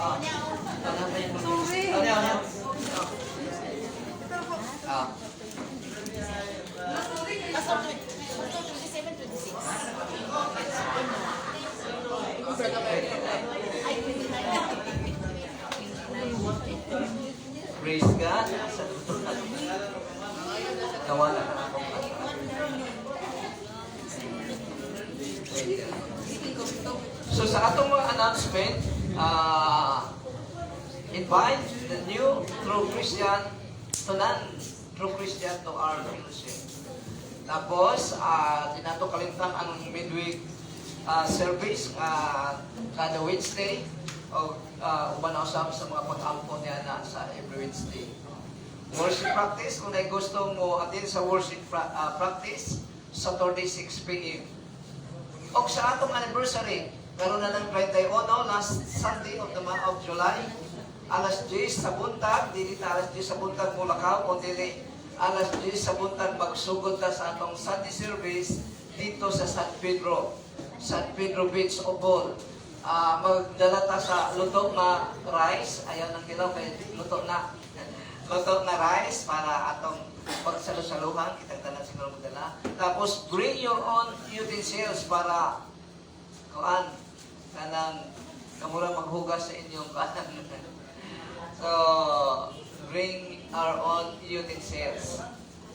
Ah. Sorry. Ano? Ah. Pastor, 27, 26. Ay, 29. Praise God. Gawa na ka ako. So sa atong mga announcement, invite the new true Christian to non-true Christian to our fellowship. Tapos, di nato kalimtan ang midweek service kada Wednesday o uban na usab sa mga pag-ampon niya na sa every Wednesday. Worship practice, kung na gusto mo attend sa worship practice, Saturday 6 p.m. O sa atong anniversary, karon na ng 31, last Sunday of the month of July, alas 10 sa buntag, dili ta alas 10 sa buntag Mulakaw, o dili alas 10 sa buntag magsugod ta sa atong Sunday service dito sa San Pedro Beach, Obol. Magdala ta sa luto na rice, ayaw ng kilaw kay luto na rice para atong pagsalusaluhan, kitang tanan siguro magdala. Tapos bring your own utensils para kanang kamura maghugas sa inyong kanan. So bring our own utensils.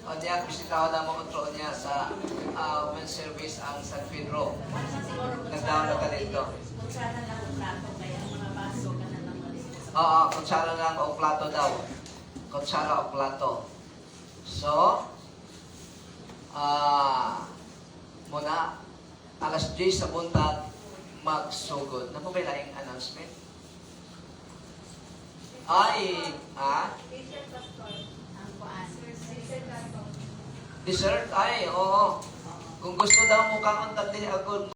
O niya, bisitaw na mo kontrol niya sa women's service ang San Pedro. Nagdaon na ka dito. Kutsara lang ang plato, kaya mga baso ka na naman. Oo, kutsara lang o plato daw. Kutsara o plato. So, muna, alas 10 sa buntag, magsugod. Ano ba yung announcement? Dessert? Ay, oo. Kung gusto daw mo kang din ako,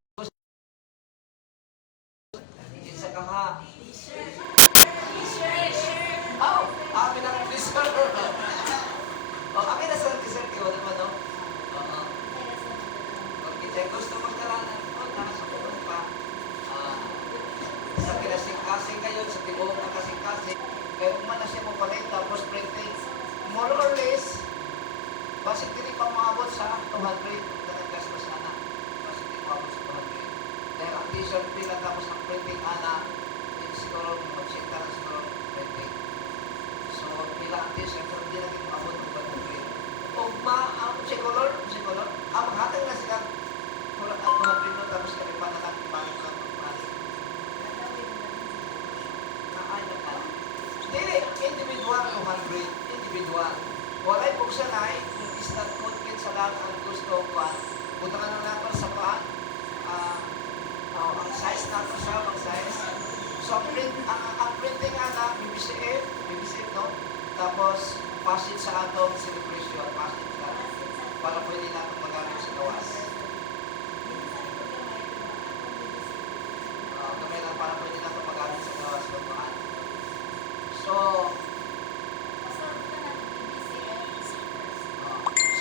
isa ka ha. Oh, amin ang dessert. Oh, amin na sa dessert, iwan naman, no? Oo. Okay, kaya gusto magkaroon ng nasa kulong pa. Sa kinasing-kasing kayo, sa tibong ang kasing-kasing, kaya kung man na siya mo palit, tapos printing, more or less, basit hindi pa maabot sa 200, kung talagang gastos na. Basit hindi maabot sa 200. Dahil ang t-shirt pila, tapos ang printing ana, yun siguro, magsinta na siguro printing. So, pila ang t-shirt, so hindi natin maabot ng 200. O ang color, ang hatang na sila, kulang ang 200 no, tapos kami pa na lang, ibalik lang magpahali. Dili, individual 200, individual. Walay po siya na kung isang content sa lahat ang gusto ko. Butangan na natin sa paan. Ang size natin siya, ang size. So, ang printing na, BBCF, no? Tapos, pasit sa atong celebration, pasit ka. Para pwede natin magamit sa gawas. Gamay lang para pwede natin magamit sa gawas ng paan. So,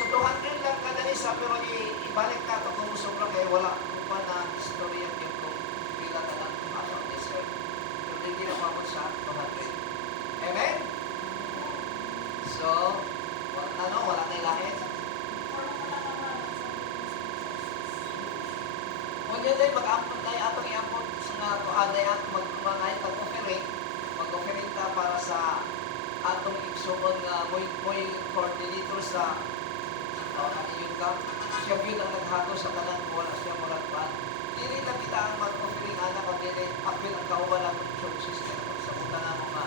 200 lang kada isa, pero ibalik na ito kung sobra kayo, wala pa na istorya yung kung pila na lang asang dessert. Pero hindi na mabot sa 200. Amen? So, wala na ilahit. Kung yun ay mag-ampon tayo, atong i-ampon sa nga tuaday at mag-umangay mag-offering ta para sa atong igsuon nga muy coordinator sa ano yun ka, siya yun ang naghato sa tanan, wala siya maratpan. Dili na kita ang mag-offering anak o dili, apil ang kauban ng church system. Sa punta na mga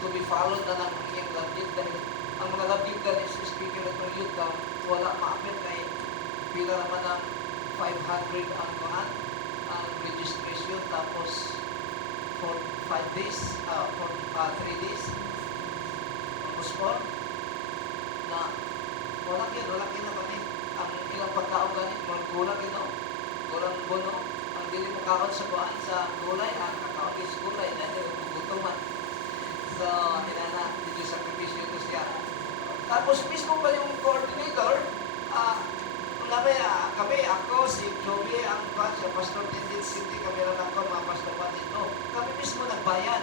to be followed na ng iyong labdib dahil ang mga labdib ka is speaker na itong youth ka, wala maapil kay pila naman ng 500 ang kuhan, ang registration, tapos for 5 days, for 3 days, ang buspon, na wala kin na kami. Ang ilang pagkaon ganit, gulang ino, gulang bono, ang dili mo kaon sa kuan sa gulay, ang kakaon is gulay, dahil gutuman. So, hinana, dito sa sakripisyo ito siya. Tapos mismo pa yung coordinator, kami, ako, si Joey, ang siya, Pastor Tindin City, kami lang ako, mga pastor pa dito. Kami mismo nagbayad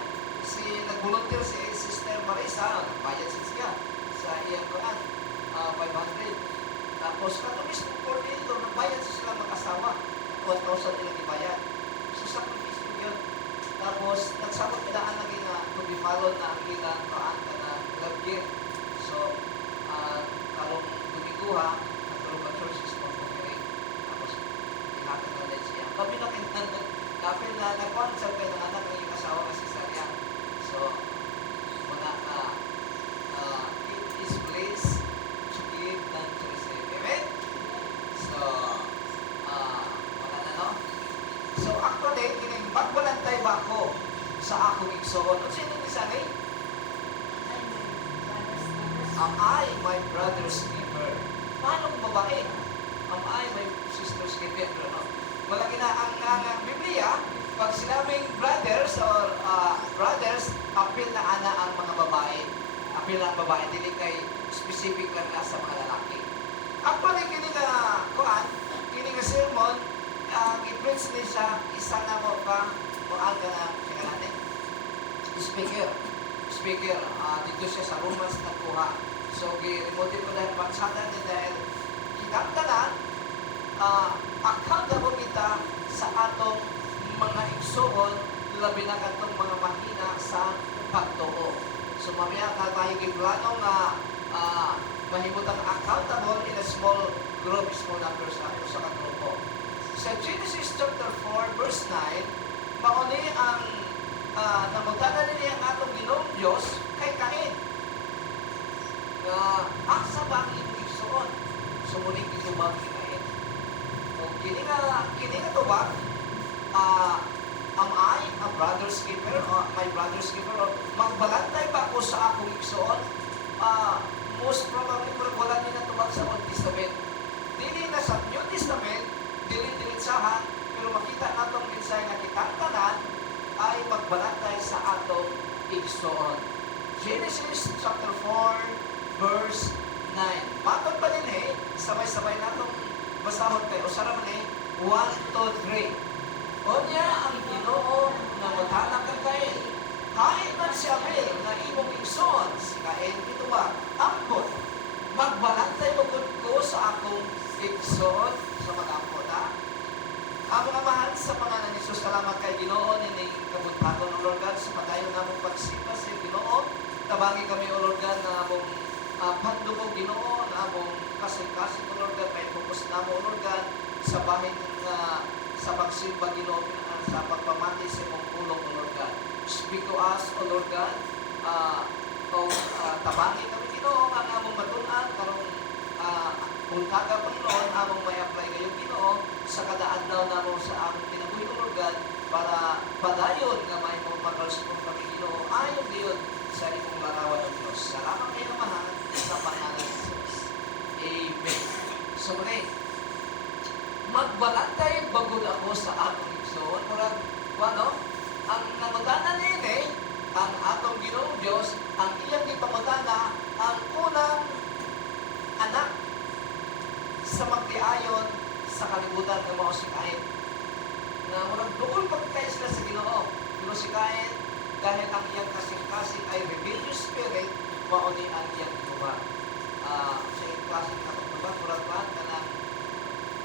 nagsabot ilaan lagi na to be followed na ang ilang kaan ka na love gift. So, karong Dominguha, ang karong ka-church is mag-offering. Tapos, ihatag na din siya. Kami na kinandan, kapil na nag-concert kayo ng anak ng iyong asawa na si Sarya. So, mga it is place to give than to receive. Amen? So, mga ano? So, actually, magbalantay ba ako sa akong igsoon? Ano sino ni Sanay? Am I my brother's keeper? Paano kung babae? Am I my sister's keeper? Ano? Wala ang Biblia, pag sinabing brothers or brothers, appeal na ana ang mga babae. Appeal na ang babae, dili kay specific lang na sa mga lalaki. Actually, kini nga kuan, kini nga sermon, i-preach ni siya, isang na mo ka, kuan ka na, kaya natin, speaker, dito siya sa Romans nagkuha. So, gi-remote ko dahil bansada niya dahil kitang tanan, accountable kita sa atong mga igsoon, labi na katong mga mahina sa pagtuo. So, mamaya na tayo giplano nga mahimutang accountable in a small group, small numbers sa kagrupo. Sa Genesis chapter 4, verse 9, mauni ang namutanan niya ang atong Ginoong Diyos kay Cain. Asa ba ang iyong igsoon? Sumuling itubag ni Cain. O kini nga tubag, am I a brother's keeper or my brother's keeper? Or magbalantay ba ako sa akong igsoon? Most probably, wala din na tubag sa Old Testament. Dili na sa New Testament, dili-diritsahan, pero makita natong minsay na kitang tanan ay magbalantay sa atong igsoon. Genesis chapter 4, verse 9. Matod pa din sabay-sabay natong basahon kayo. O saraman 1, 2, 3. O niya ang Ginoo na maghanap ka Cain. Hain man si Abel na imong igsoon, si Cain ito ba? Ampot. Magbalantay mo ko sa akong igsoon sa mag-ampot, ha? Ang mga mahal sa pangalan ni Jesus, salamat kay Ginoo nining kabuntagon o Lord God sa padayon namong pagsimba sa Ginoo. Tabangi kami o Lord God na among pandumog Ginoo, na among kasing-kasing o Lord God, may focus na mo o Lord God sa bahin sa pagsimba Ginoo, sa pagpamati sa imong pulong o Lord God. Speak to us o Lord God, tabangi kami Ginoo ang among matun-an karong buntaga Panginoon, among may apply kayong Ginoo sa kadaadlaw namo sa among kinabuhi o Lord God, para padayon nga may mag-respond kami Ginoo ayon diyon sa imong larawan ng Diyos. Salamat kayo mahal sa pangalan ng Jesus. Amen. So muli, magbalantay bagod ako sa akong igsoon. Murag, ang namutana nini, ang atong Ginoong Diyos, ang iyang ipamutana, ang unang anak sa magtiayon sa kalibutan ng mga si Cain. Na murag doon pagkaya sila sa Ginoo. Pero si Cain, dahil ang iyang kasing-kasing ay rebellious spirit, mauni ang iyang tubag. Sa iyong klaseng na pagtubag, murag-murag ka ng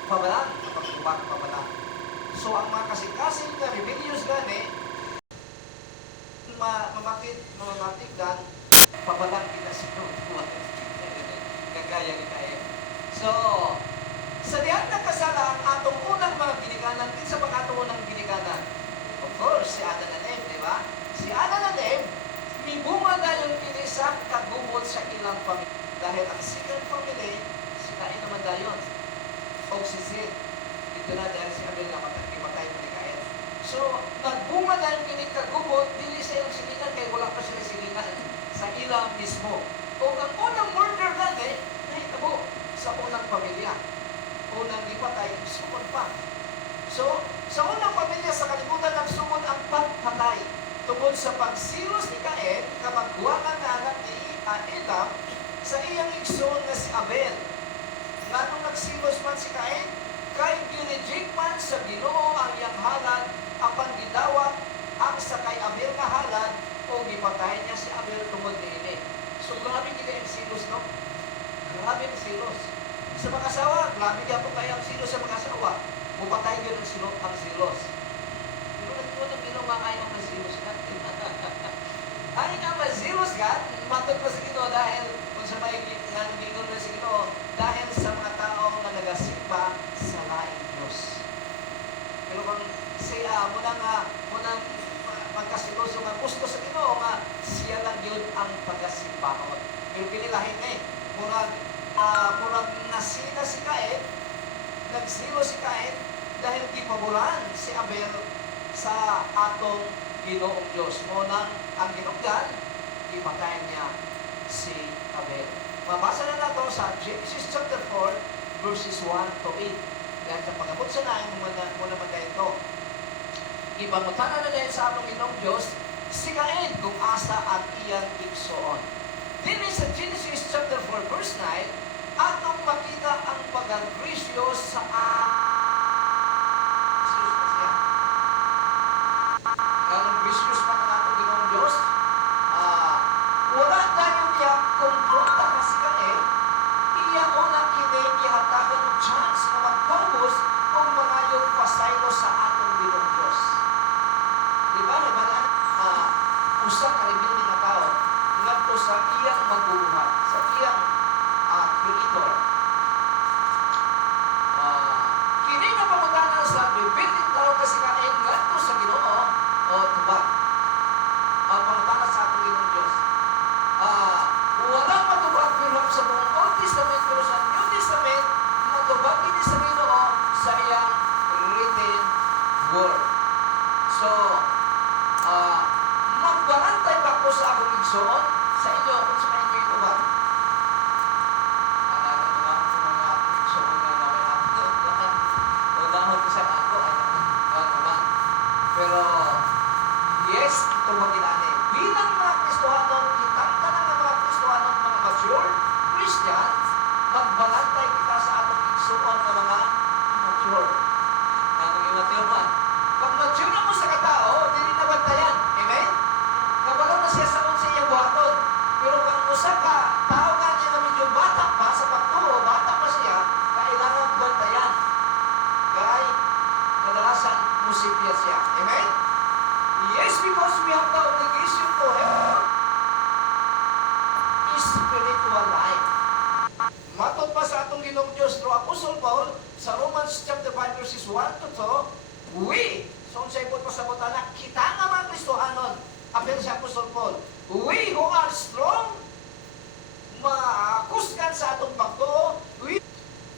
pabalang, pagtubag, pabalang. So, ang mga kasing-kasing na rebellious gani, mamatik dan, pabalang kita sa tubag. Gagaya ni Cain. So, sa diyan na kasala ang atong unang mga ginikanan, din sa pag-atong unang ginikanan. Of course, si Adan and Eve, di ba? Si Adan and Eve, may bunga dahil kini sa kagumot sa ilang pamilya. Dahil ang second family, si Cain naman dayon. O si Seth. Ito na dahil si Abel na matay mo ni Cain. So, nagbunga dahil kini kagumot, dili sa ilang silingan, kaya wala pa sila silingan sa ilang mismo. O ang unang murder natin, nahitabo sa unang pamilya. Unang ipatay, sumod pa. So, sa unang pamilya, sa kalibutan ng sumod ang pagpatay. Tungkol sa pagsilos ni Cain, kamagbuangan na anak ni Adam, sa iyang igsoon na si Abel. Nga nung nagsilos man si Cain, kay ginejik man sa Ginoo ang iyang halad, apan gidawat ang sa kay Abel nga halad, o gipatay niya si Abel tungod niini. So, grabe kita yung silos, no? Grabe ang silos. Sa mga asawa, grabe ka po kayo ang silos sa mga asawa. Mupatay yun ang silos. Pero nagtuwa ng Ginoo kumakain ng mazilos ka. Ay nga mazilos ka, matod pa sa Ginoo dahil kung sa may gingon na sa Ginoo, dahil sa mga tao na nagasimba sa laing Diyos. Pero kung siya, munang magkasiloso nga gusto sa Ginoo nga siya lang yun ang pagkasimbahon. Pero pinilahin eh, murag nasina si Cain, nagsilo si Cain dahil gipaboran si Abel sa atong Ginoong Diyos. Munang ang ginugdan, ipatayin niya si Abel. Mabasa na nato sa Genesis chapter 4, verses 1 to 8. Dahil sa pagabot sa nain, muna magkain ito. Ipangutanan na dahil sa atong Ginoong Diyos, si Cain kung asa ang iyang igsoon. Din sa Genesis chapter 4, verse 9, atong makita ang pag-agrisyo sa ganong gracious pa ng atong Ginoong Diyos. Wala tayo niya kung konta ka si Cain, iya una kini ihatagan ng chance na magpangos kung mga yung pasaylo sa atong Ginoong Diyos. Diba? Usa ka rebelde na tao ngadto sa iyang magbubuhat, sa iyang creator. Kini nga pangutanan sa rebelde tao kasi Cain ngadto sa Ginoo o tubag. Pangutanan sa atong Ginoong Diyos. Wala matubag pero sa buong Old Testament pero sa New Testament matubag kini sa Ginoo sa iyang written word. So, magbarantay ba ko sa akong igsoon sa inyo kung sa inyo ito ba? Ang alam naman ko mga akong igsoon nga namin o dahon ko sa ako ay naman. Pero, yes, ito magilani. Bilang mga Kristohanon, kitang tanang ng mga Kristohanon, mga mature Christian, magbarantay kita sa atong igsoon ng mga immature. Anong immature man? Pag mature na mo sa katao, dili na bantayan. Amen? Kabalo na siya sa unsa iyang buhaton. Pero kung usa ka, tao ka niya na medyo bata pa sa pagtuo, bata pa siya, kailangan bantayan. Kaya, kadalasan, musipya siya. Amen? Yes, because we have the obligation to have spiritual life. Matod pa sa atong Ginoong Diyos through Apostle Paul sa Romans chapter 5 verses 1 to 2, we, so sa ipot pa sa butana, kita nga mga Kristohanon, apel si Apostle Paul, we who are strong, makusgan sa atong pagtuo, we,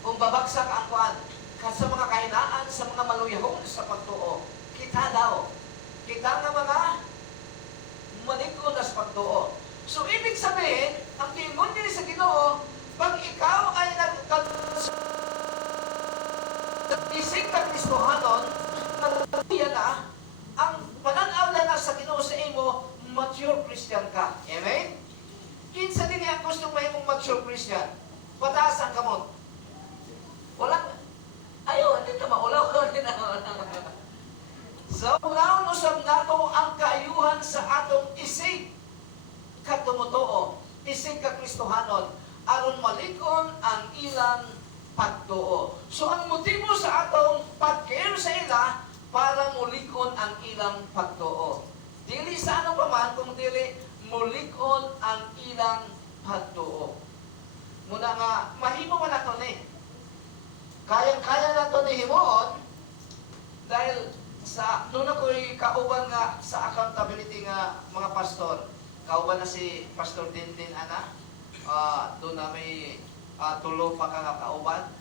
kung babagsak ang kuan, sa mga kahinaan, sa mga maluyahon sa pagtuo, kita daw, kita nga mga malikon sa pagtuo. So, ibig sabihin, ang gingon din sa Ginoo, pag ikaw ay isig na Kristohanon, nagpapaya na, ang pananaw na sa Ginoo sa imo, mature Christian ka. Amen? Kinsa din ang gusto mo yung mature Christian? Pataas ang kamot. Walang, ayaw, hindi ka maulaw. So, unaon usab nato ang kaayuhan sa atong isig katumutuo, isig ka Kristohanon, aron malikon ang ilang pagtuo. So, ang motibo sa atong pag-care sa ila, para mulikon ang ilang pagtuo. Dili sa ano pa man, kung dili mulikon ang ilang pagtuo. Muna nga, mahimo man nato ni. Kayang-kaya nato ni himuon, dahil sa doon ako'y kauban nga sa accountability nga mga pastor. Kauban na si Pastor Dindin ana. Doon na may tulo pa ka kauban.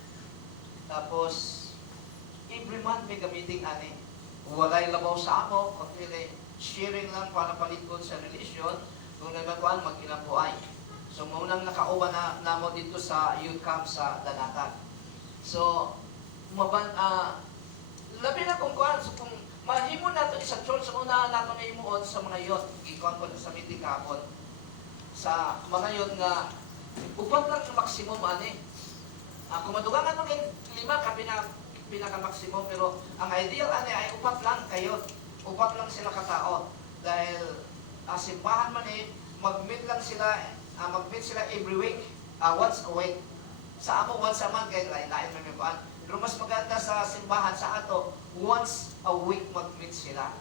Tapos every month may gamiting ani. Walay labaw sa ako, kundi sharing lang para palikod sa religion. Kung nagbakuan mag-inabuay. So maunang nakauban na namo dito sa youth camp sa Danatan. So labi na kung kuhan, so kung mahimo nato sa church, una nato na imuon sa mga youth, ikuan ko sa meeting kahapon, sa mga youth nga, upat lang sa maximum, ani. Kung madugangan mo kayo, 5 ka pinaka-maximum, pero ang ideal, ani, ay upat lang kayo, upat lang sila katao. Dahil, simbahan man mag-meet lang sila, mag-meet sila every week, once a week. Sa amo, once a month, kaya lain-lain may kuhan. Pero mas maganda sa simbahan sa ato, once a week mag-meet sila.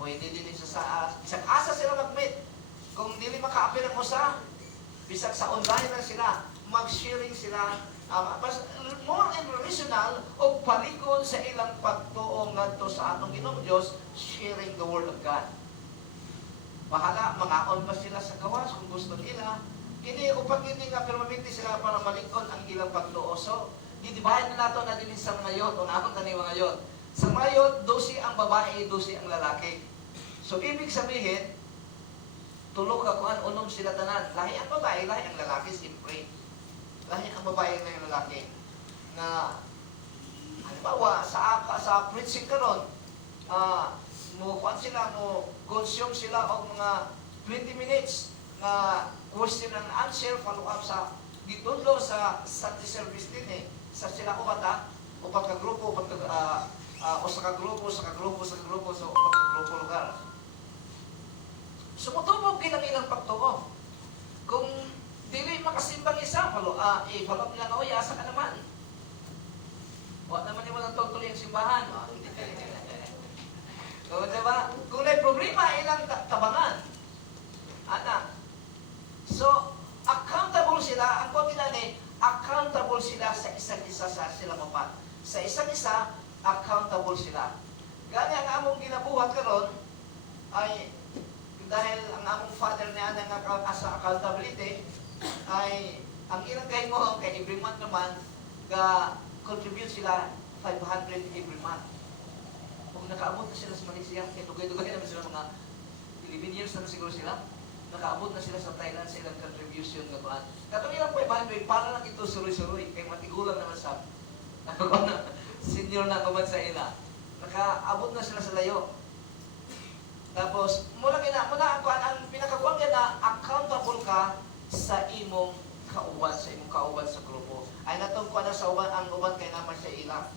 Pwede din sa asa sila mag-meet. Kung dili maka-appear ang usa, bisag sa online na sila, mag-sharing sila, more and relational o palikon sa ilang pagtuong ngadto sa atong Ginoong Dios, sharing the Word of God. Bahala, mga-on pa sila sa gawas kung gusto nila. Kini upang hindi nga permanente sila para malikon ang ilang pagtuo. So, gidibahin na nato na din sa mga yot, o naman kani mga yot. Sa mga yot, 12 ang babae, 12 ang lalaki. So, ibig sabihin, tulog ka kuan unom sila tanan. Lahi ang babae, lahi ang lalaki, siyempre. Lahi ang babae na yung lalaki. Na, halimbawa, sa preaching karon, mo kuan sila, mo consume sila og mga 20 minutes na question and answer, follow up sa gitundo sa Sunday service din eh. Sa sila upat ka grupo, upat ka grupo, so upat ka grupo lugar. Sumutubog kinang ilang pagtuo. Kung dili makasimbang isa, follow up nila na, oy, asa ka naman. Huwag naman yung walang tutuloy ang simbahan. So, diba? Kung may problema, ilang tabangan. Anak. So, accountable sila. Ang pamilya ni, accountable sila sa isa't isa sa sila mapat. Sa isa't isa, accountable sila. Gani ang among ginabuhat karon ay dahil ang among father niya nga sa accountability ay ang ilang kahimo kay every month naman ga contribute sila 500 every month. Kung nakaabot na sila sa Malaysia, kaya dugay-dugay naman sila mga 11 years na siguro sila, nakaabot na sila sa Thailand sa ilang contribution nga kuan. Katong ilang 500 para lang ito suroy-suroy kay matigulang naman sa senior na kuman sa ila. Nakaabot na sila sa layo. Tapos muna ang kuan ang pinakakuan na accountable ka sa imong kauban sa grupo. Ay natong kuan na sa uban ang uban kay naman sa ila.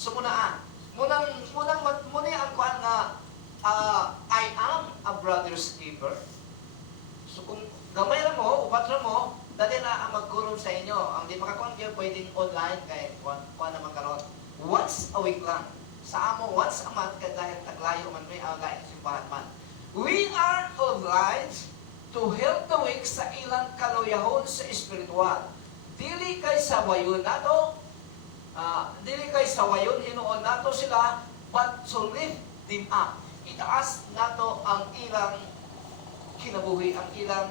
So muna ang kuan nga I am a brother's keeper. So kung gamay lang mo, upat lang mo, dali na ang magkulong sa inyo. Ang di makakuan kayo pwedeng online kay kuan naman karon. Once a week lang. Sa amo, once a month ka dahil taglayo man may agay simbahan man. We are obliged to help the weak sa ilang kaluyahon sa espiritual. Dili kay sawayon nato, hinuon nato sila, but to lift them up. Itaas nato ang ilang kinabuhi, ang ilang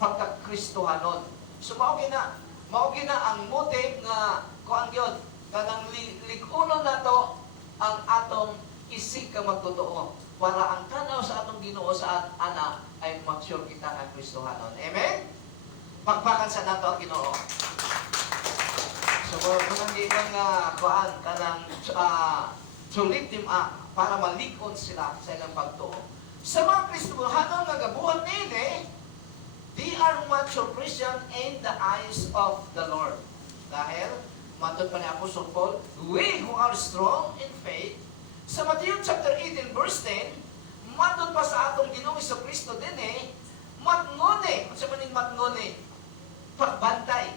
pagkakristohanon. So mao gina ang motive nga kuan gyud kanang lig-unon nato ang atong isig ka magtotoo para ang tanaw sa atong Ginoo sa ana ay mature kita nga Kristohanon. Amen? Pagpakan sa nato ang Ginoo. So kung gikan nga kuan kanang to lift them up para malikon sila sa ilang pagtuo. Sa mga Kristohanon nga gabuhat nini, they are mature Christian in the eyes of the Lord. Dahil matod pa ni Apostle Paul, we who are strong in faith, sa Matthew chapter 18 verse 10, matod pa sa atong Ginoong Kristo din matngone, sa maning matngone, pagbantay.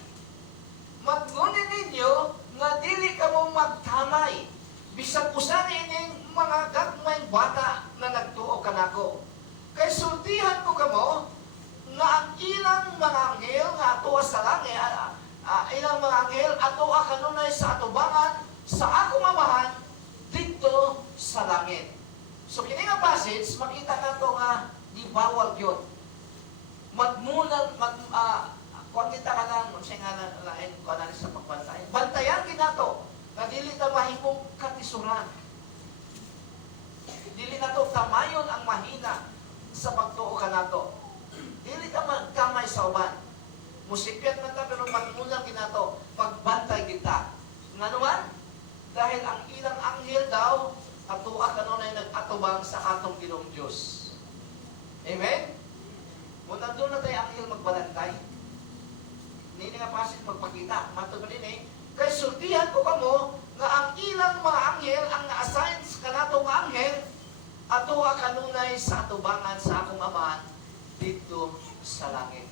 Matngone ninyo, nga dili ka mo magtamay, bisag usa ining mga gagmayng bata na nagtuo kanako. Kay sultihan ko kamo, nga ang ilang mga anghel nga atuwa sa langit, ilang mga anghel atuwa kanunay sa atubangan sa akong amahan dito sa langit. So kini nga passage makita nato nga di bawal gyud. Matmunan kuan kita kanang unsay nga lain kuan sa pagbantay. Bantayan kinato nga dili ta mahimong katisuran. Dili nato tamayon ang mahina sa pagtuo kanato. Dili ta magkamay sa uban. Musikyan man ta pero matmunan kinato pagbantay kita. Nganuman? Dahil ang ilang anghel daw atuwa kanunay nag-atubang sa atong Ginoong Dios. Amen? Muna doon na tayo anghel magbalantay. Nini nga pasit magpakita. Matod pa din kay sultihan ko kamo nga ang ilang mga anghel ang na-assign sa kanatong anghel atuwa kanunay sa atubangan sa akong amahan dito sa langit.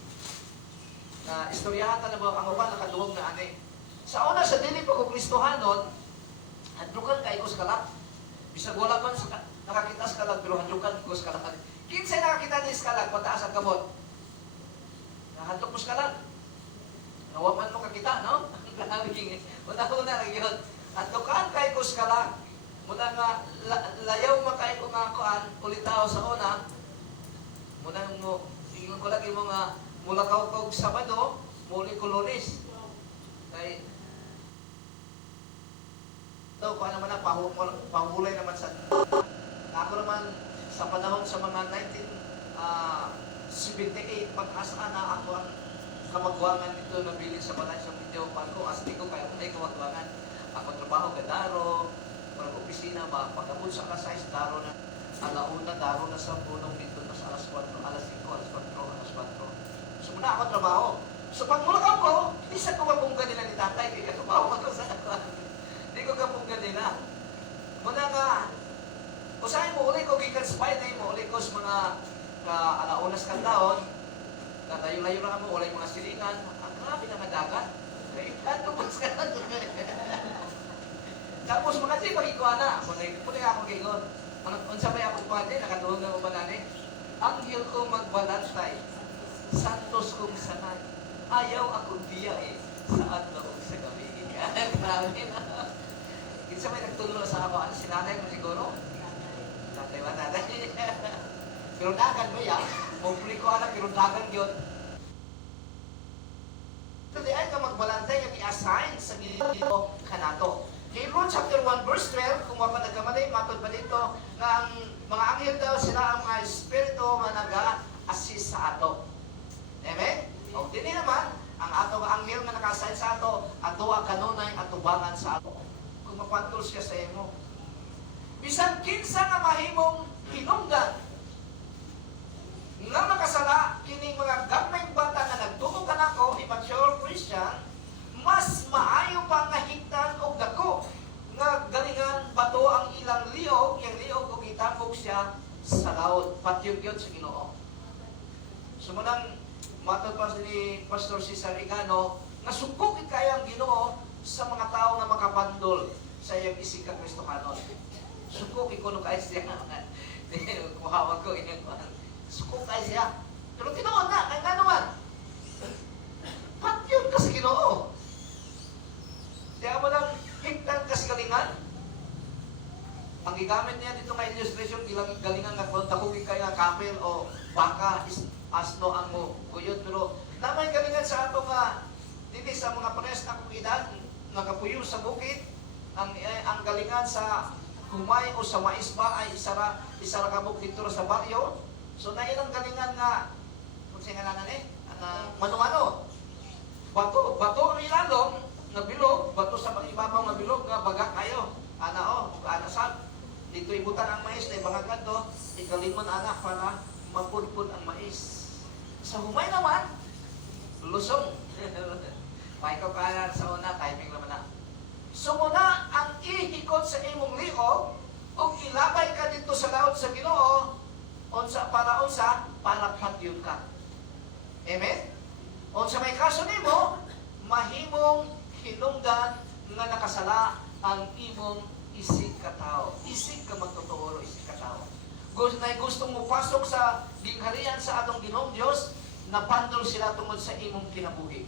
Na istoryahan ta na ba ang uban nakaduwag na ani. Sa una sa dili pa ko Kristohanon, adlukan kay ko sa kalap. Bisag wala man sa nakakita sa kalag, pero hadlukan ko sa kalag. Kinsay nakakita ni sa kalag, pataas ang kamot. Nahadlok mo sa kalag. Nawaman mo kakita, no? Una-una lang yun. Hadlukan kay ko sa kalag. Muna nga, layaw makay ko nga kuan, ulitaw sa una. Muna mo, tingin ko lagi mo nga, mula kawkog Sabado, muli ko Lunes. Kay, ito, kung naman na, pahulay naman sa... Ako naman, sa panahon sa mga 1978, pag-asa na ako ang kamagwangan nito na bilin sa balay sa video ko, asti ko kaya kung may kamagwangan. Ako trabaho ka daro, parang opisina, pagkabot sa alas 6, daro na, alauna, daro na sa punong dito, mas alas 4, alas 5, alas 4, alas 4. So muna ako trabaho. So pag mulakaw ko, hindi sa kumabungga nila ni tatay, kaya tumawa ko sa ako. Hindi ko kabungga nila. Muna nga, usahin mo, uli ko, gikan sa Friday mo, uli ko sa mga alaunas kang taon, katayo-layo lang mo, ulay mga silingan, ang grabe na madagat. Kaya katubos ka na. Tapos mga di, pag-ikuha na. Muna ako gigon. Unsa ba ako pa din, nakatuhog na ko ba nani? Anghel ko magbalantay, santos kong sanay. Ayaw akong diya eh, saan na kong sa gabi. Grabe na. Kinsa may nagtulo sa ako, ano, sinanay mo siguro? Tatay ba tatay? Pero dagan mo yan. Mupli ko anak, pero dagan yun. Hindi ay ka magbalantay yung i-assign sa gilid kanato. Hebrews chapter 1 verse 12, kung mapanagkamalay, matod ba dito, nga ang mga anghel daw sila ang mga espiritu nga nag-assist sa ato. Amen? O, dini naman, ang ato nga anghel nga naka-assign sa ato, ato ang kanunay at tubangan sa ato. Kung mapantol siya sa imo. Bisan kinsa nga mahimong hinungdan, nga makasala, kining mga gamay bata nga nagtuto ka na ko, immature Christian, mas maayo pa nga higtan o dako nga galingan bato ang ilang liog, yung liog o itambog siya sa laot. Patyog-yod sa Ginoo. Sumunang matod pa ni Pastor Cesar Igano, nga sukok kaya ang Ginoo sa mga tao nga makapandol sa iyang isig ka Kristohanon. Sukok ikuno kay siya. Kuhawag ko inyong sukok kay siya. Pero Ginoo na, kaya nga naman. Patyog ka sa Ginoo. Kaya mo lang higtan kasi galingan. Ang gigamit niya dito nga illustration, galingan nga kung takugin kaya kapel o baka, asno ang mo kuyod. Pero namay galingan sa ato nga, dito sa mga pares na edad, nagapuyo sa bukid, ang galingan sa humay o sa mais ba ay isara kabuk dito sa baryo. So na ilang galingan nga, kung siya nga nanan mano-mano. Bato ang ilalong, nga bilog, bato sa ibabaw nga bilog, nga baga kayo. Ana anasag. Dito ibutan ang mais na ibangagad do, ikalimon anak para mapudpud ang mais. Sa humay naman, lusong. May kapalan sa una, timing naman na. So muna, ang ihikot sa imong liog, o ilabay ka dito sa laot sa Ginoo, para patyod ka. Amen? Sa may kaso nimo, mahimong hinungdan nga nakasala ang imong isig katao. Isig ka magtotoo, isig katao. Gustong mo pasok sa gingharian sa atong Ginoong Diyos, napandol sila tungod sa imong kinabuhi.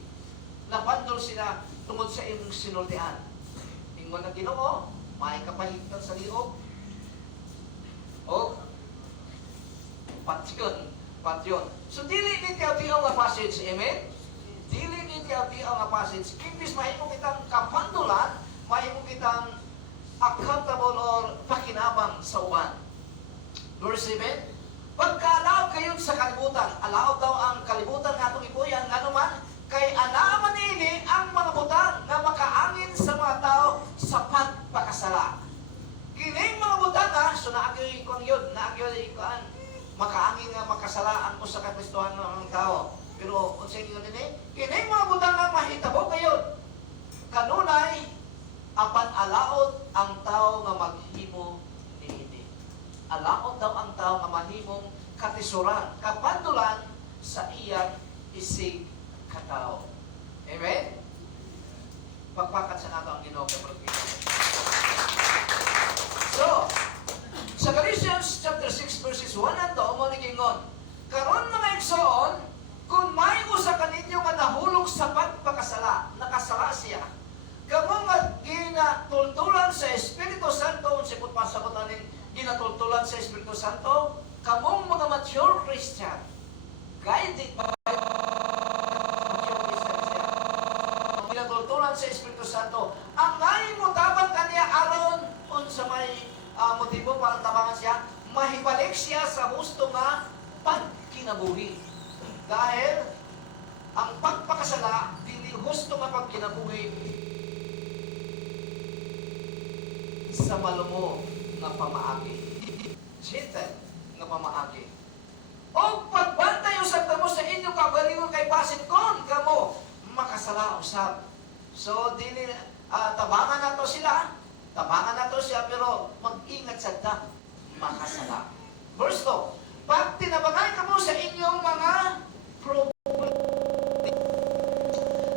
Napandol sila tungod sa imong sinultian. Ingon na Ginoo, may kapahigtan sa liog. O, patyon. So, dili ni tiyaw-tiyaw nga passage, amen? Dili ni tiyaw-tiyaw nga passage. Imbis mahimo kitang kapandulan, mahimo kitang accountable or pakinabang sa uban. Verse 7, pagkaalaw kayo sa kalibutan, alaw daw ang kalibutan nga itong ipuyan, nga naman, kay anaaman nini ang mga butang na makaangin sa mga tao sa pagpakasala. Kining mga butang ha, so naagyoy ikon yun, naagyoy ikon, makaangin nga makasala ang usa ka Kristohan ng tao. Pero kung sa inyo nini, kining mga butang nga mahitabo kayo, kanunay, apan alaot ang tao nga maghimo niini. Alaot daw ang tao nga mahimong katisuran, kapandulan sa iyang isig katao. Amen? Pagpakat sa nato ang Ginoo kay Brother. So, Sa Galatians chapter 6 verses 1 ato mo nigingon, karon mga igsoon, kung may usa kaninyo nga nahulog sa pagpakasala, nakasala siya, kamo nga ginatultulan sa Espiritu Santo, unsay pud pasabot aning ginatultulan sa Espiritu Santo, kamong mga mature Christian, guided by mature Christian siya. Ginatultulan sa Espiritu Santo, ang ngayon mo tabang kaniya aron unsa may motibo para tabangan siya, mahibalik siya sa husto nga pagkinabuhi. Dahil ang pagpakasala, dili husto nga pagkinabuhi sa malumo nga pamaagi. Gentle nga pamaagi. O pagbantay usab kamo sa inyo kaugalingon kay basin kon kamo makasala usab. So dili tabangan nato sila, tabangan nato siya, pero mag-ingat sa ta makasala. Verse 2, pag tinabangan kamo sa inyong mga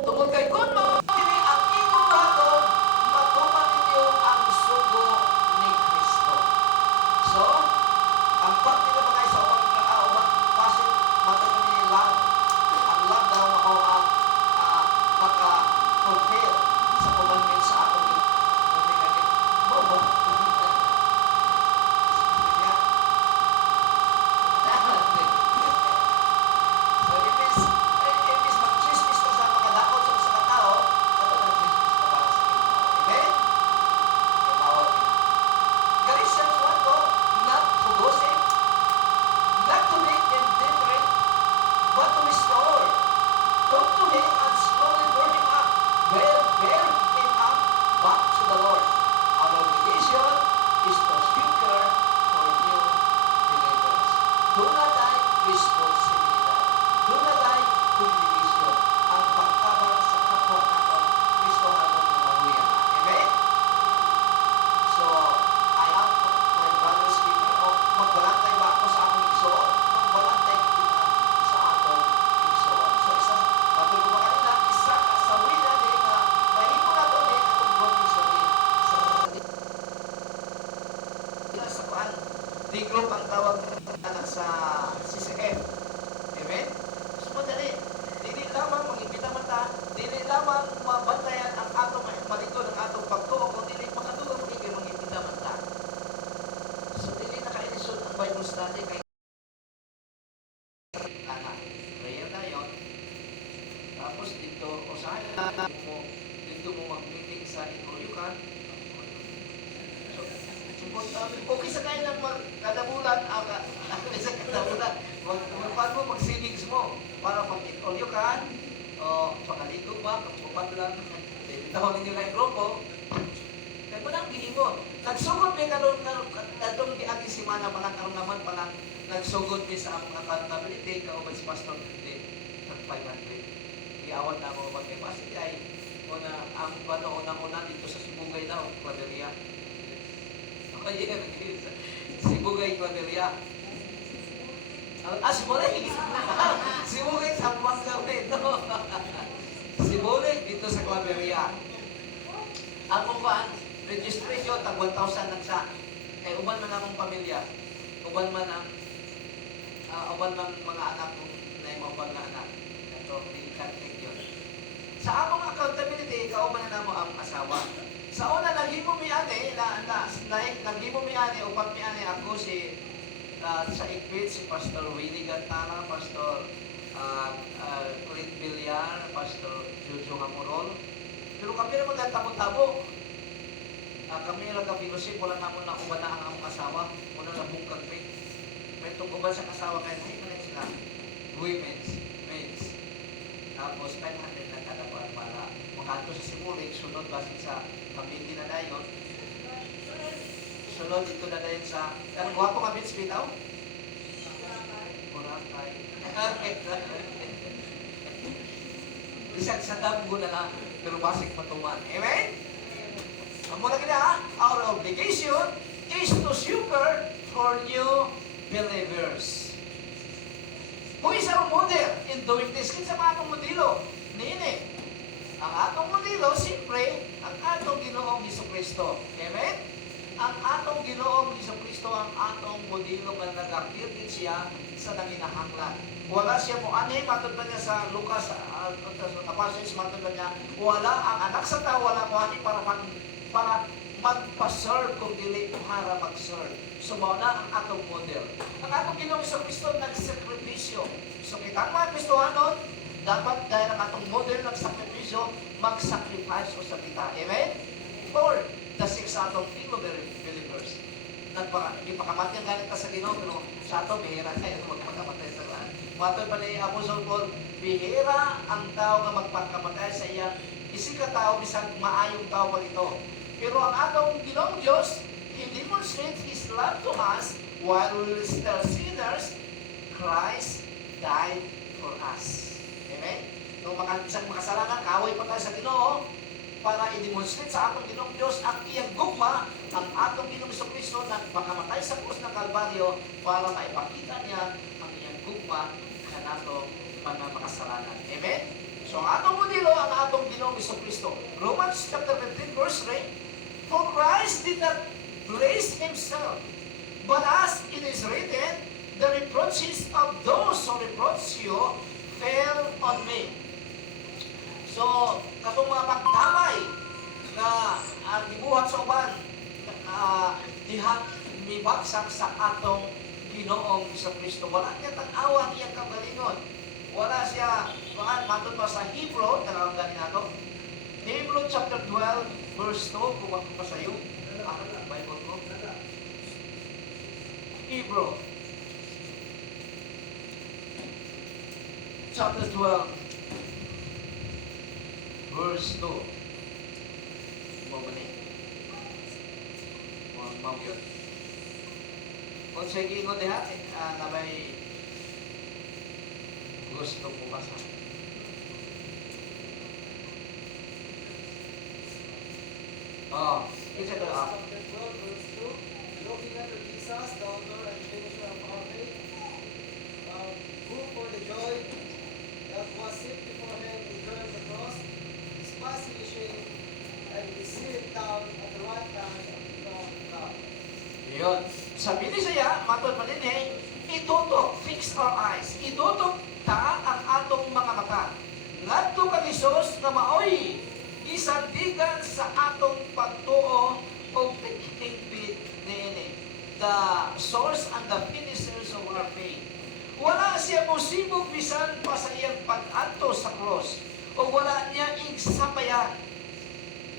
tungod kay kun mo kini ang imong buhaton, matuman ninyo ang sugo ni Kristo. So, ang pagtinabangay sa ubang pasin, matay ni love. Ang love daw ako ang maka-fulfill sa commandment sa atong bobo. So, imbis mag-chismis ka sa makadaot sa mga tao, dapat mag-chismis ka para sa Ginoo. Amen? Bawal. Galatians 1 ko, not to gossip, not to make them different, but to restore. Talk to him and slowly burn him up. Bear him up back to the Lord. Our obligation is to succor for new believers. Do not die responsibilidad. Do not die contribution. Ang pagkabar sa kapwa nato, Kristo halong mahuyan na. Amen? So, I have my brother's keeper. O, magbalantay ba ako sa akong igsoon? Magbalantay kita sa akong igsoon. So, isa, matulog ba kanina, isa sa wina din na mahimo na to din atong broken sa sa kuan. Di group ang tawag sa CCM. Amen? So, madali. Dili lamang mag-impita mata, dili lamang mabantayan ang atong malikod, ang atong pagtuo, kung dili makatulog magiging mag-impita mata. So, dili na kainisod ang Bible study kay prayer na yun. Tapos dito, usahan na mo, dito mo mag-meeting sa Ikoryukan. Okay sa kayo lang kada bulan, sa kada bulan, magpupan mo, mag-savings mo, para pag Ikoryukan, o pakaligo ba, kapupat lang, tawag ninyo na yung grupo, kaya mo nang gihingon. Nagsugod may karoon natong giagi simana pa lang, karoon naman pa lang, nagsugod may sa mga accountability, kauban si Pastor Hindi, ng 500. Iawad na ako mag kay Pastor ay, muna, ang una dito sa Sibugay daw, Claveria. Sibugay, Claveria. Sibugay! Sibugay sa Panggaw dito. Sibugay dito sa Claveria. Ang kumpaan, registration, tag 1,000 lang siya. Kaya uban man akong pamilya. Uban man mga anak kong naimawag na anak. Ito, di-contact yun. Sa among accountability, kauban na mo ang asawa. Sa una, naghimo mi ani, naghimo mi ani, upang mi ani ako sa Ikpit, si Pastor Willie Gantana, Pastor Clint Villar, Pastor Jojo Amorol. Pero kami naman tabo-tabo. Kami lang ka-fellowship, wala naman na uban na ang among asawa. Muna na bungkag pit. May tungkuban sa kasawa, kaya nahimanin sila. Women's, men's. Tapos 500 na kada buwan para makanto sa Simulik, sunod basin sa Kabindi na dayon. Sunod dito na dayon sa... Anong gwapo ka, Vince, bitaw? Boracay. Bisag sa damgo na lang, pero basig matuman. Amen? Ang muna kina, our obligation is to succor for new believers. Who is our model in doing this? Kinsa ba atong modelo? Nini. Ang atong modelo, siyempre, ang atong Ginoong Jesucristo. Amen? ang atong Ginoong Jesucristo ang atong modelo nga nagakirgit siya sa nanginahanglan. Wala siya mo ani matod pa niya sa Lucas passage matod pa niya wala ang anak sa tao wala mo ani para magpa-serve kung dili para mag-serve. So mao na ang atong model. Ang atong Ginoong Jesucristo nagsakripisyo. So kitang mga Kristohanon dapat dahil ang atong model nagsakripisyo mag-sacrifice o sa kita. Amen? For the six atong fellow believers. Ipakamatay ang ganit sa Ginoo pero sa ato bihira tayo magpakamatay sa lahat. Matod pa ni Apostol Paul, bihira ang tao nga magpakamatay sa iya isig ka tao bisag maayong tao pa ito. Pero ang atong Ginoong Diyos, He demonstrates His love to us while we were still sinners. Christ died for us. Amen? Nung isang makasalanan, kaaway pa tayo sa Ginoo para i-demonstrate sa atong Ginoong Diyos ang iyang gugma, ang atong Ginoong Jesucristo na makamatay sa krus ng Kalbaryo para maipakita niya ang iyang gugma kanato mga makasalanan. Amen? So ang atong modelo, ang atong Ginoong Jesucristo. Romans chapter 15 verse 3, for Christ did not place Himself, but as it is written, the reproaches of those who reproach you fell on me. So, katong mga pagdamay na gibuhat sa uban, diha mibagsak sa atong Ginoong Jesucristo. Wala niya tag-awa niyang kagalingon. Wala siya, matod pa sa Hebrew, talawag ganin nato. Hebrew chapter 12, verse 2, kung ako pa sa'yo, ang Bible ko. Hebrew chapter 12, verse 2. Bumalik. Mawiyot. Kung sa giingon diha, na may gusto po basa. Isa ko Chapter 12, verse 2. Looking unto Jesus, the author and finisher of our faith, who for the joy that was set before him endured the cross, despising the shame, and received down at the right hand of the throne of God. Yun. Sabi ni siya, matod pa din itutok, fix our eyes. Itutok ta ang atong mga mata. Ngadto kang Hesus na maoy gisandigan sa atong pagtuo o pagtingpit niini. The source and the finishers of our faith. Wala siya musibog bisan pa sa iyang pag-adto sa cross. O wala niya igsabayan.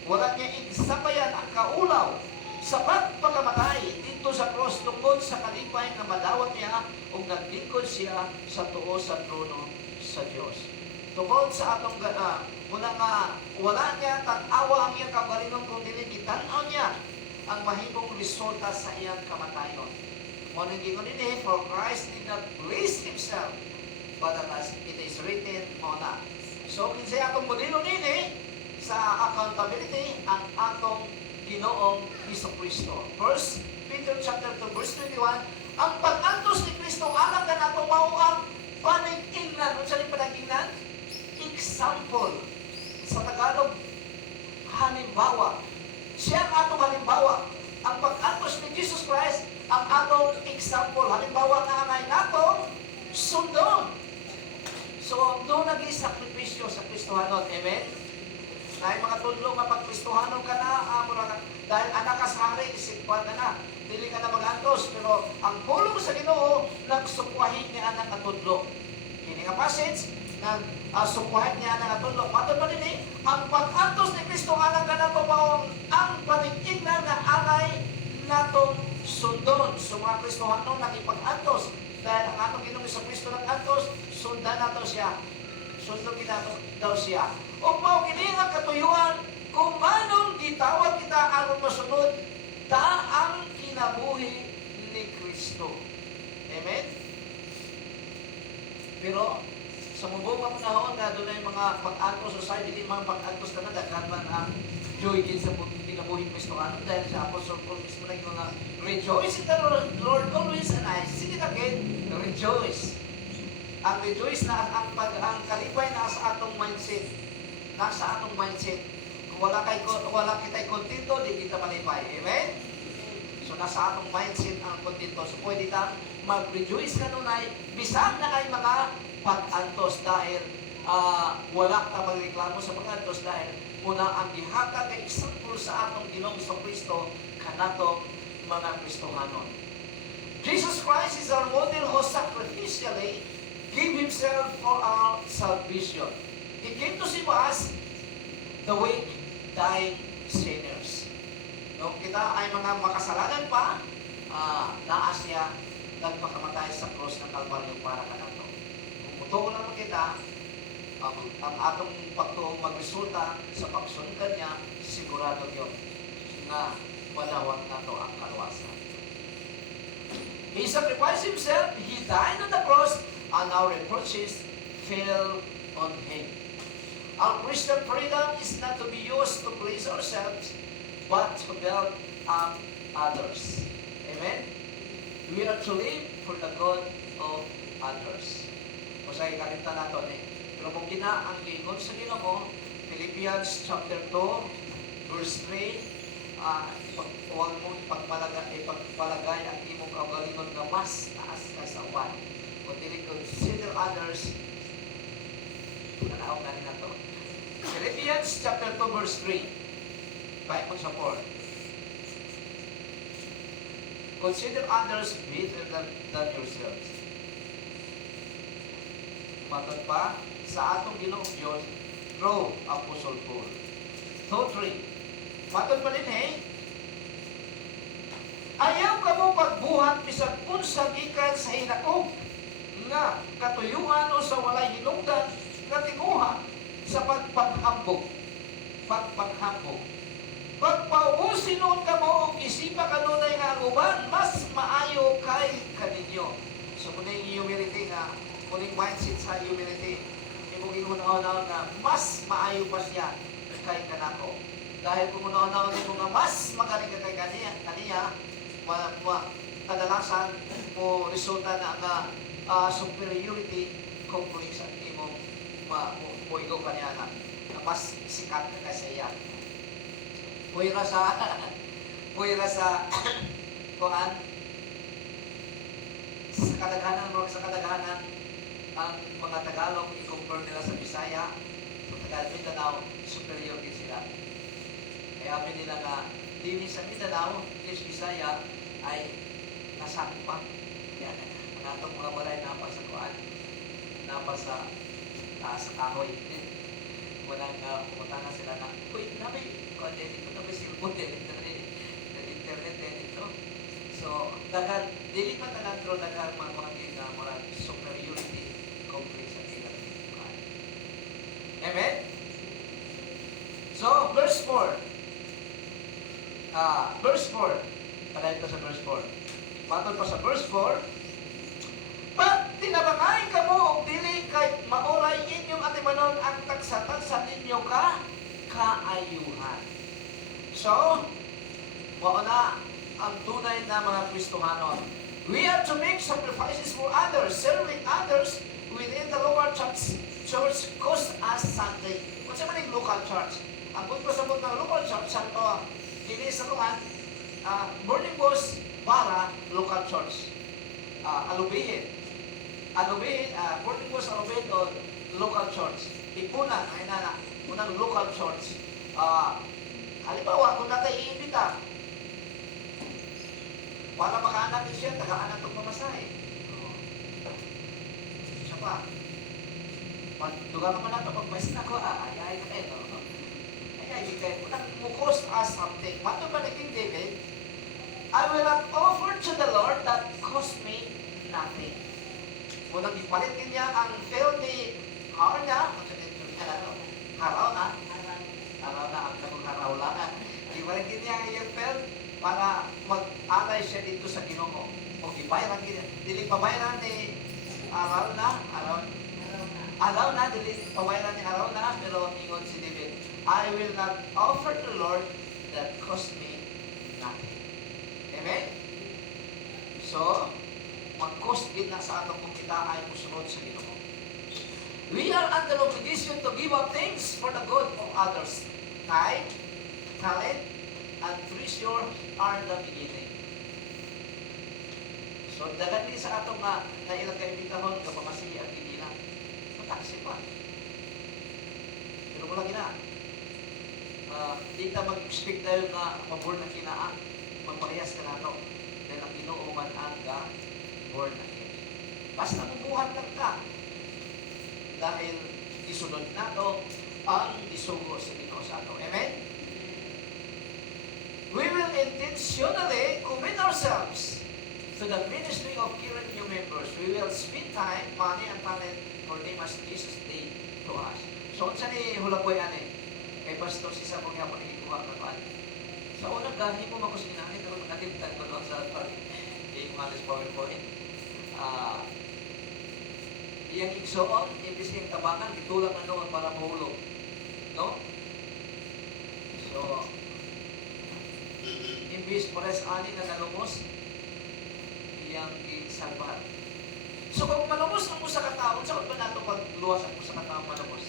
Wala niya igsabayan ang kaulaw sa pagpakamatay dito sa cross tungkol sa kalipay na madawat niya o naglingkod siya sa tuo sa trono sa Diyos. Tungkol sa atong wala niya tag-awa ang iyang kagalingon kung dili gitanaw niya ang mahimong resulta sa iyang kamatayon. Ngunit gingon din for Christ did not place Himself, but as it is written, na. So, kinsay atong modelo nini sa accountability ang atong Ginoong Jesucristo. 1 Peter chapter 2 verse 21, ang pag-antos ni Kristo alang ka natong mauang panigingnan. Ano siya panigingnan? Example. Sa Tagalog, halimbawa. Siya ang atong halimbawa. Ang pag-antos ni Jesus Christ ang atong example. Halimbawa nga angay natong sundon. So, doon nag-isakripisyo sa Kristohanon. Amen? Dahil mga tudlo nga pag Kristohanon ka na, dahil anak ka sa hari, isikpan ka na. Dili ka na mag-antos. Pero ang pulong sa Ginoo, nagsukwahin ni anak ka tudlo. Kini nga passage, nagsukwahin niya anak ka tudlo. Matod pa din ang pag-antos ni Kristo anak ka na tumaong ang panig-ignan na angay natong sundon. So mga Kristohanon, nagipag-antos. Dahil ang atong Ginoong Jesucristo nag-antos, sundan nato siya. Sundogin nato daw siya. O mao kini nga katuyuan, kung manong gitawag kita aron masunod, ta ang kinabuhi ni Kristo. Amen? Pero, sa mubong panahon na doon ay mga pag-antos society, di mga pag-antos na daghan man ang joy din sa kinabuhi Kristo. Ano? Dahil sa Apostle Paul mismo na yung rejoice in the Lord always, and I say it again, rejoice. Ang rejoice na ang kalipay na sa atong mindset. Nasa atong mindset. Kung wala kita'y kontento, di kita malipay. Amen? So nasa atong mindset ang kontento. So pwede tang mag-rejoice kanunay bisan na kay mga pag-antos dahil wala ka magreklamo sa pag-antos dahil una ang gihatag kay example sa atong Ginoong Kristo kanatong mga Kristohanon. Jesus Christ is our model who sacrificially gave Himself for our salvation. He came to save us, the weak, dying sinners. Nung kita ay mga makasalanan pa, naas siya nagpakamatay sa cross ng Kalbaryo para kanato. Kung mutuo naman kita, ang atong pagtuong magresulta sa pagsunod kanya, sigurado yun na malawak na to ang kaluwasan. He sacrificed Himself, He died on the cross, and our reproaches fell on Him. Our Christian freedom is not to be used to please ourselves, but to build up others. Amen? We are to live for the good of others. Kung sa ikalimta nato pero kung ang giingon sa Ginoo, Philippians chapter 2, verse 3, huwag mong ipagpalagay ang imong kaugalingon nga mas taas kaysa uban. Kung dili consider others, nanaog na rin na to. Philippians chapter 2, verse 3. Baik mo sa 4. Consider others better than yourselves. Matod pa, sa atong Ginoong Diyos, through Apostle Paul. 2:3. Matod pa din ayaw ka mo pagbuhat bisag unsang ikan sa hinakog nga katuyuan o sa walay hinungdan nga tinguha sa pagpanghambog. Pagpausin noon ka mo o isipa kanunay nga ang uban, mas maayo kay kaninyo. So kuning humility nga, kuning mindset sa humility, imong inunaw-naw nga mas maayo pa siya kay kanako. Dahil kung unaw-naw nimo nga mas magaling ka kay kaniya, kadalasan mo resulta na nga superiority complex ang imong mo kaniya na mas sikat ka sa iya. Puwira sa kuan sa kadaghanan ang mga Tagalog i-compare nila sa Bisaya, sa Tagalog Mindanao superior din sila. Kaya amin nila nga dili sa Mindanao, dili sa Bisaya ay nasakpa. Yan ang atong mga balay napa sa kuan, napa sa kahoy. Walang pumunta na sila na, uy, nabi, kuan din ito, nabi silbon din ito, internet din ito. So, dagan, dili pa tanan tro dagan mga ginamura superiority complex sa ilang kuan. Amen? So, verse 4. Verse 4. Palayan ko sa verse 4. Patol pa sa verse 4. Pag tinabangay ka mo o dili kay mauray inyong atimanon ang tagsatan sa ninyo kaayuhan. So, mauna ang tunay na mga Kristohanon. We are to make sacrifices for others, serving others within the local church cost us something. Kung sa maning local church, ang pagpasabot ng local church, hindi sa kuhan, Burning Bush para local church. Alubihin, Burning Bush alubihin o local church. Ipunan, ay nana, unang local church. Halimbawa, kung natin iimbita, para makaanak siya, tagaan itong pamasahe. Siya pa. Duga ka man nato, pag-paisin ako, ayay ka kayo. Ayay ka kayo. Unang cost us something. Mato ba ni King David? I will not offer to the Lord that cost me nothing. Unang ipalit niya ang fail ni Harna, Haraw na, ang nagong haraw lang. Ipalit niya ang iyong fail para mag-alay siya dito sa Ginoo. O ibayaran niya. Dili pabayaran ni Araw na, dili pabayaran ni Araw na, pero ingon si David, I will not offer to the Lord that cost me nothing. Amen? So, mag-cost din na sa atong kung kita ay musunod sa Ginoo. We are under obligation to give up things for the good of others. Time, talent, and treasure are the beginning. So, dagan din sa atong nga na ilang kaibitahon nga mamasihi ang ginila. Mataksi pa. Pero kung lagi na, di ka mag-expect tayo nga mabor na kinaan, magparehas ka na ito. Dahil ang Ginoo man ang born again. Basta bubuhat lang ka. Dahil isunod na ito ang isugo sa Ginoo sa ato. Amen? We will intentionally commit ourselves to the ministry of caring new members. We will spend time, money, and talent for them as Jesus did to us. So, unsa ni hulakoy ani? Kay Pastor si Sabong yapon ikuha ka pa. Sa unang gani mo mako sinani pero nakatibtan ko doon sa pag i-manage PowerPoint. Iyang igsoon, imbis niyang tabakan, gitulang ano para mahulog. No? So, imbis pares ani na nalumos, iyang gisalbar. So, kung malumos ang mo sa katao, saan ba nato pagluwas ang mo sa katao malumos?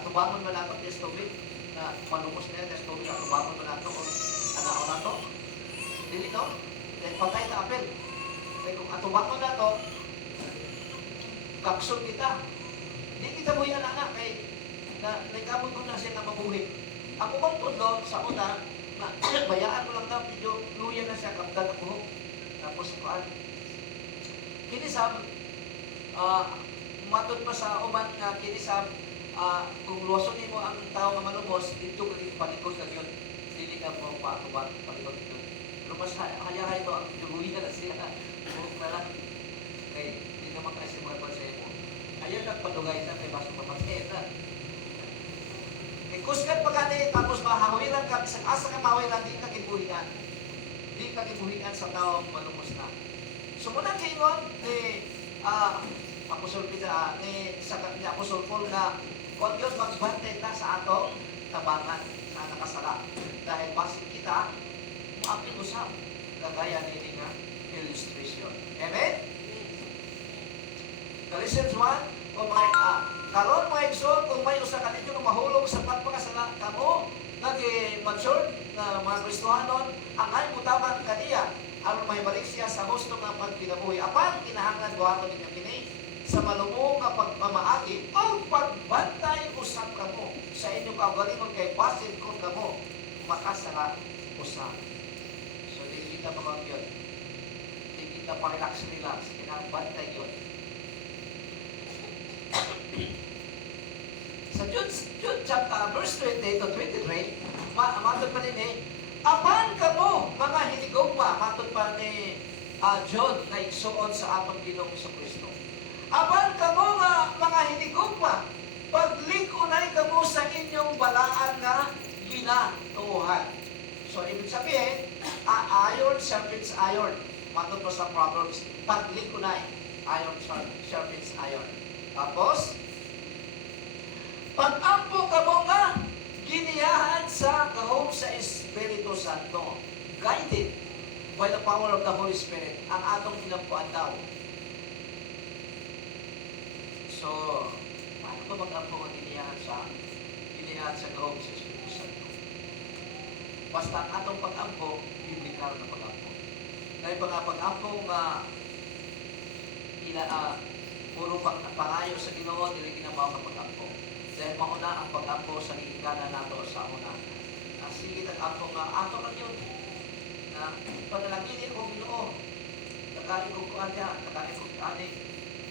Atubangon ba nato des tubig na malumos na des tubig, atubangon ba nato kung anao nato? Dili no? Dahil patay na apel. Kaya kung atubangon nato, kaksog kita. Hindi kita buhay anak kay na nagkamot ko na siya na mabuhi. Ako bang tudlo sa una na bayaan ko lang daw medyo luya na siya kapag ako. Tapos kuan. Kinisab matod pa sa uban nga kinisab kung luwason nimo ang tao nga malumos dito kay palikod ka yun. Dili ka mo pa tuban palikod dito. Pero mas hayahay to ang luya na siya. Buhok na lang. Kay di naman kasi mga konsepo. Ayaw nagpadugay sa kay baso pamatay na. Kusgan pa gani, tapos mahawilan ka, isang asa ka mahawilan, di ka kibuhian. Di ka kibuhian sa taong malumos na. So muna kingon ni Apostol Peter, ni Apostol Paul na kung yun magbantay ta sa atong tabangan na nakasala. Dahil basin kita, maapin usap, kagaya ni nga illustration. Amen? Galatians 1, kung may karon mga igsoon, kung may usa ka ninyo mahulog sa pagpakasala kamo nag-mature na mga Kristohanon, ang ay mutaban kaniya aron may balik siya sa husto nga pagkinabuhi. Apan kinahanglan buhaton ninyo kini sa malumo nga pagmamaagi o pagbantay usab kamo sa inyong kaugalingon kay basin kung kamo makasala usab. So di kita mamagyon. Di kita pa-relax, kinabantay yun. Sa Jude chapter verse 20 to 23, matod pa ni apan kamo mga hinigugma, matod pa ni John na igsuon sa atong Ginoong Kristo. Apan kamo nga mga hinigugma, paglikunay kamo sa inyong balaan nga ginatuohan. So ibig sabihin, iron sharpens iron. Matod pa sa Proverbs, paglikunay, iron sharpens iron. Tapos, pag-ampo ka mo nga, giniyahan sa kahong sa Espiritu Santo. Guided by the power of the Holy Spirit. Ang atong kinampuan daw. So, paano ba mag-ampo ang giniyahan sa kahong sa Espiritu Santo? Basta ang atong pag-ampo, biblikal na pag-ampo. Dahil pag-ampo nga puro pangayo sa Ginoo, dili ginamaw ka pag-ampo. Dahil mauna ang pag-ampo sa higikanan nato sa una. Sige tag-ampo nga, ato lang yun. Na panalanginin ko Ginoo. Nakain ko kuanya, nakain ko ani.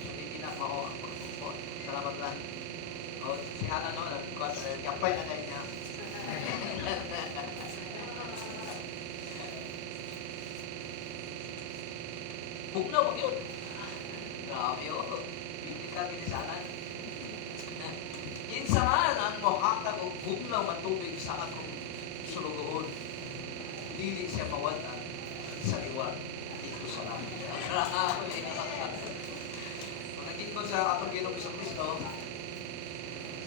So, hindi na mao ang pag-ampo. Salamat lang. O, si Hana no, kapay na dahil niya. Bugnaw mag yun. Grabe yun. Biblikal kinisanan. Insahan ang mohakag o bugnaw matubig sa akong sulugoon. Dili siya mawatan sa liwat dito sa langit. Pagkakit ko sa atong Ginoong Kristo.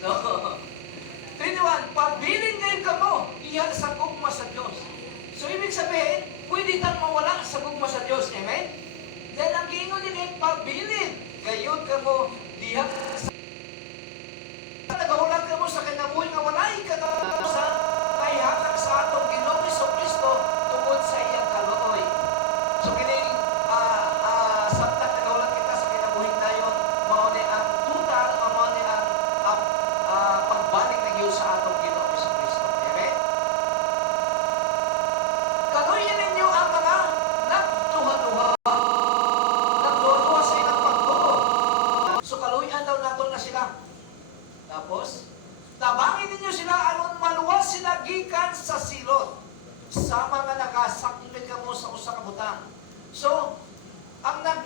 So, 21, pabiling ngayon ka mo, iyan sa gugma sa Diyos. So, ibig sabihin, pwede kang mawala sa gugma sa Diyos. Amen? Dahil ang giingon din ay pabilin. Gayon ka mo, diha sa nagahulag ka mo sa kinabuhi nga walay katapusan ay hatag sa atong Ginoong Kristo tungod sa iyang kalooy.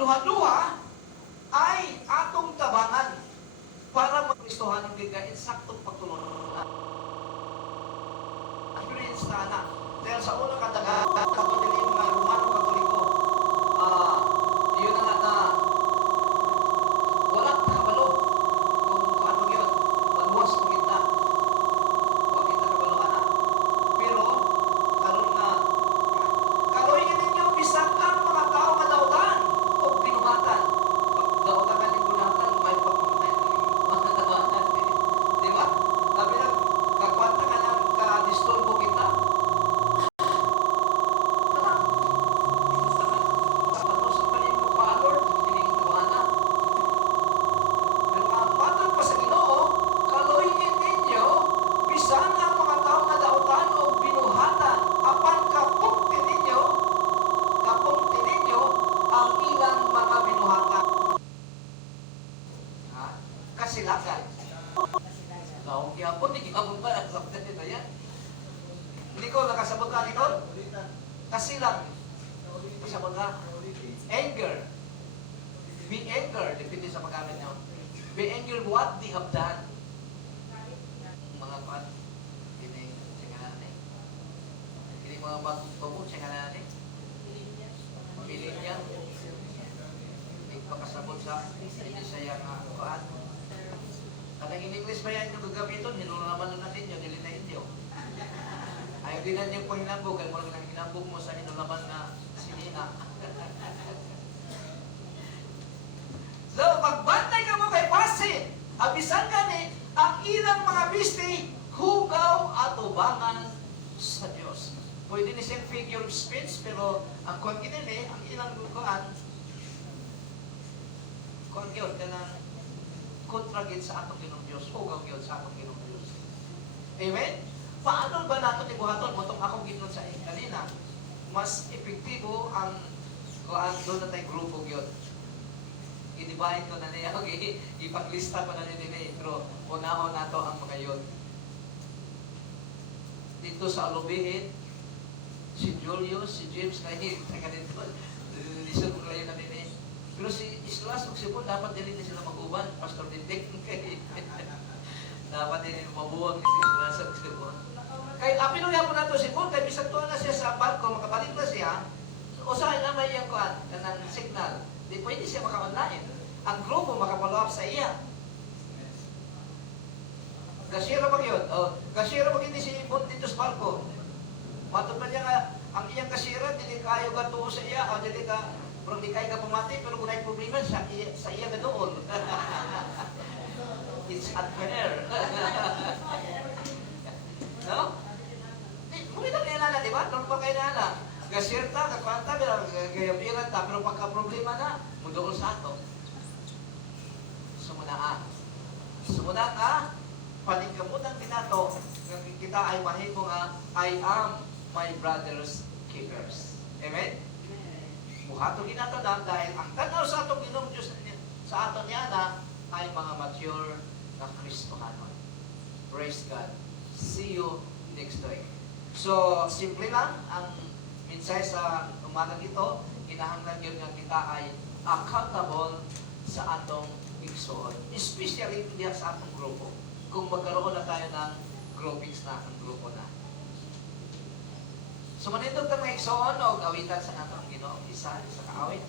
duha-duha ay atong tabangan para mag-Kristohan ng gigain saktong pagtulungan. Experience na na. Dahil sa una kataga, katulad ng mga Romano Katoliko, yun na nga na walang kabalo kung ano yun, maluwas kung kita. Huwag kita kabalo na. Pero, karon na, karoyin ninyo, bisan ang mga tao nga dautan o binuhatan. Pag dautan ka ni binahatan, may pagpamatay. Mga dautan. Di ba? Sabi na, kakwanta ka ng ka-disturbo kita. Kasilakan. Kau kiapon, di kiapon ba? Ang sabda nito yan. Hindi ko nakasabot ka dito. Kasilang. Kasabot ka. Anger. Be anger. Depende sa pagkamit nyo. Be anger what they have done. Mga pan. Hindi. Sika natin. Hindi mga bagong sika natin. Mabilin yan. Hindi pakasabot sa Bisaya nga kuhaan. Kadang in English ba yan yung gagamiton? Hinulaman na natin yun. Dili na Indio. Ay, hindi na yung pahinambog. Ay, mo lang hinambog mo sa hinulaman na sinina. So, pagbantay ka mo kay Pasin, abisan ka ni, ang ilang mga bisti, hugaw at ubangan sa Diyos. Pwede ni siyang figure of speech, pero ang kung kinili, ang ilang lukuan, kung yun, kanang kontragit sa atong Ginong Diyos, hugaw yun sa atong Ginong Diyos. Amen? Paano ba nato ni buhaton mo itong akong ginon sa kanina? Mas epektibo ang doon na tayong grupo yun. I-divide ko na niya. Okay, ipaglista ko na niya nila. Pero unahon na to ang mga yun. Dito sa Alubihin, si Julius, si James, kahit saka dito, listen ko kayo na nila. Pero si Islas ug si Paul, dapat din sila mag-uban. Pastor Dindik. Dapat din mabuwag ni si Islas ug si Paul. Kaya apinuya po na to si Paul, kaya bisag tuwa na siya sa barko, makabalik na siya. Usahay na may iyang kuhan, kanang signal. Di pwede siya maka-online. Ang grupo makapalo up sa iya. Kasira ba yun? Kasira ba hindi si Paul dito sa barko? Matod pa niya nga, ang iyang kasira, dili kayo ka tuo sa iya, o dili ka, pero di kayo ka pumati, pero kung may problema, sa iya ka doon. It's unfair. No? Muli lang nila, di ba? Doon pa kayo nala. Gasirta, kakwanta, gayabiran ta, pero pagka-problema na, mudool sa ato. Sumunaan. Sumunaan ka, paningkamutang tinato, kita ay mahimo nga, I am my brother's keepers. Amen? Buhato ginato na dahil ang tanaw sa atong Ginong Diyos sa aton niya na ay mga mature na Kristohanon. Praise God. See you next week. So, simple lang ang mensahe sa umagang ito. Kinahanglan yun nga kita ay accountable sa atong igsoon. Especially diya sa atong grupo. Kung magkaroon na tayo ng groupings na, ang grupo na. So, manindog na mga igsoon o gawitan sa atong Ginoo. Isa kaawit.